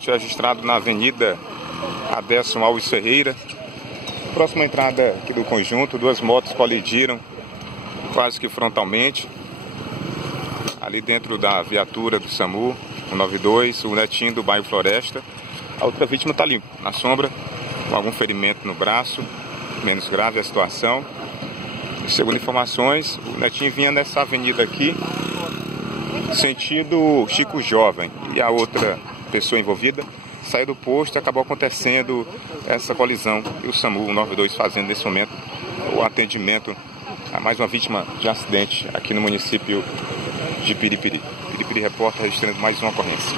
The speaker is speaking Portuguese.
Registrado na Avenida Adécio Alves Ferreira, próxima à entrada aqui do conjunto, duas motos colidiram quase que frontalmente, ali dentro da viatura do SAMU, o 92, o netinho do bairro Floresta. A outra vítima está ali, na sombra, com algum ferimento no braço, menos grave a situação. Segundo informações, o netinho vinha nessa avenida aqui, sentido Chico Jovem, e a outra pessoa envolvida saiu do posto e acabou acontecendo essa colisão. E o SAMU 92 fazendo nesse momento o atendimento a mais uma vítima de acidente aqui no município de Piripiri. Piripiri Repórter registrando mais uma ocorrência.